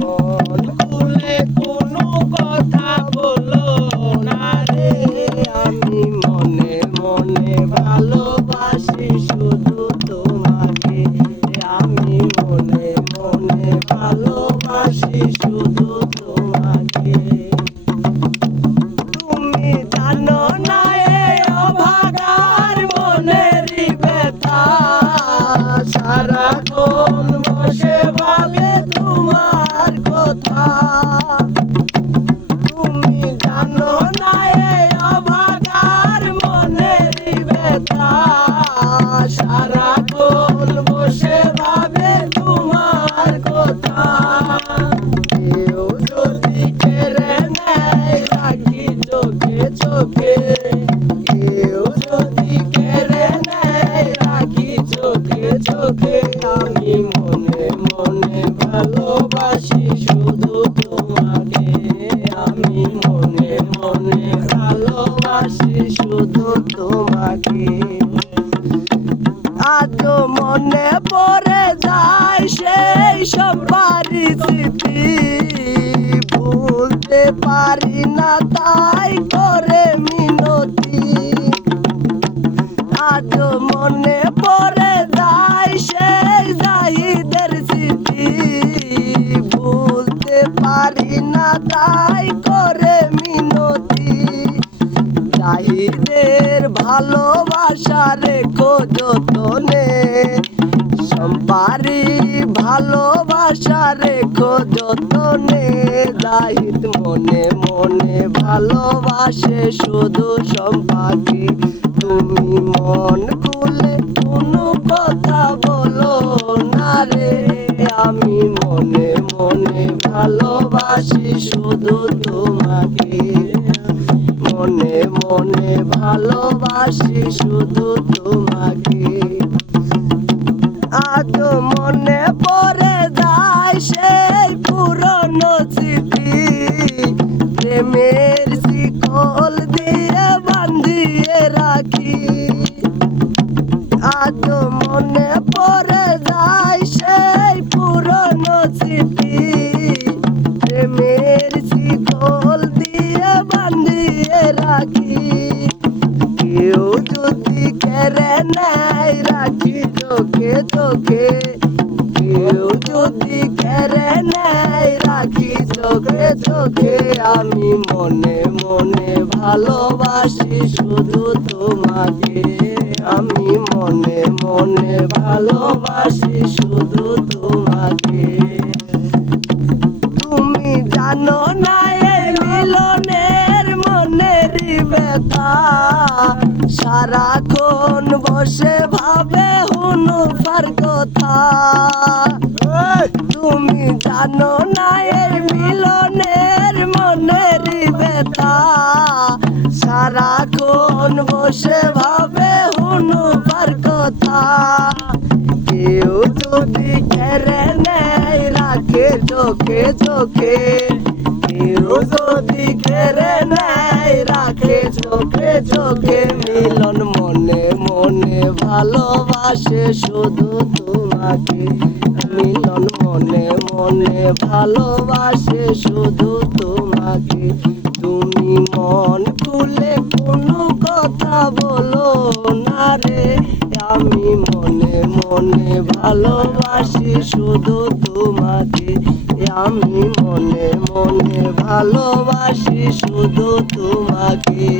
মন খুলে কোনো কথা বলো না রে, আমি মনে মনে ভালোবাসি শুধু তোমাকে, আমি মনে মনে ভালোবাসি শুধু তোমাকে। তুমি জানো না এই অভাগার মনেরই ব্যথা, সারাক্ষণ বসে ভাবে তোমার কথা। তুমি জানো না এই অভাগার মনেরই ব্যথা, সারাক্ষণ বসে ভাবে তোমার কথা। কেউ যদি কেড়ে নেয় রাখি চোখে চোখে, কেউ যদি কেড়ে নেয় রাখি চোখে চোখে, আমি মনে মনে ভালোবাসি শুধু তোমাকে, আমি মনে মনে ভালোবাসি শুধু তোমাকে। আজও মনে পড়ে যায় সেই সব পরিস্থিতি, ভুলতে পারি না তাই করে মিনতি। আজও মনে পড়ে যায় সেই জাহিদের স্মৃতি, ভুলতে পারি না তাই করে মিনতি। জাহিদের ভালোবাসা রেখো যতনে, সম্পারি ভালোবাসা রেখো যতনে। জাহিদ মনে মনে ভালোবাসে শুধু সম্পাকে, তুমি মন খুলে কোনো কথা বলো না রে, আমি মনে মনে ভালোবাসি শুধু তোমাকে, মনে মনে ভালোবাসি শুধু তোমাকে। আজ মনে পড়ে যায় সেই পুরনো স্মৃতি, প্রেমের শিকল দিয়ে বাঁধিয়ে রাখি। আজ মনে পড়ে যায় সেই পুরনো স্মৃতি, প্রেমের শিকল দিয়ে বাঁধিয়ে রাখি। কেউ যদি কেড়ে নেয় রাখি চোখে চোখে, কেউ যদি কেড়ে নেয় রাখি চোখে চোখে, আমি মনে মনে ভালোবাসি শুধু তোমাকে, আমি মনে মনে ভালোবাসি শুধু তোমাকে। তুমি জানো না এই মিলনের মনেরই ব্যথা, সারাক্ষণ বসে ভাবে হুনুফার কথা। তুমি জানো না এই মিলনের মনেরই ব্যথা, সারাক্ষণ বসে ভাবে হুনুফার কথা। কেউ যদি কেড়ে নেয় রাখে চোখে চোখে, কেউ যদি কেড়ে নেয় রাখে চোখে চোখে, মিলন মনে মনে ভালোবাসে শুধু তোমাকে, মিলন মনে মনে ভালোবাসে শুধু তোমাকে। তুমি মন খুলে কোনো কথা বলো না রে, আমি মনে মনে ভালোবাসি শুধু তোমাকে, আমি মনে মনে ভালোবাসি শুধু তোমাকে।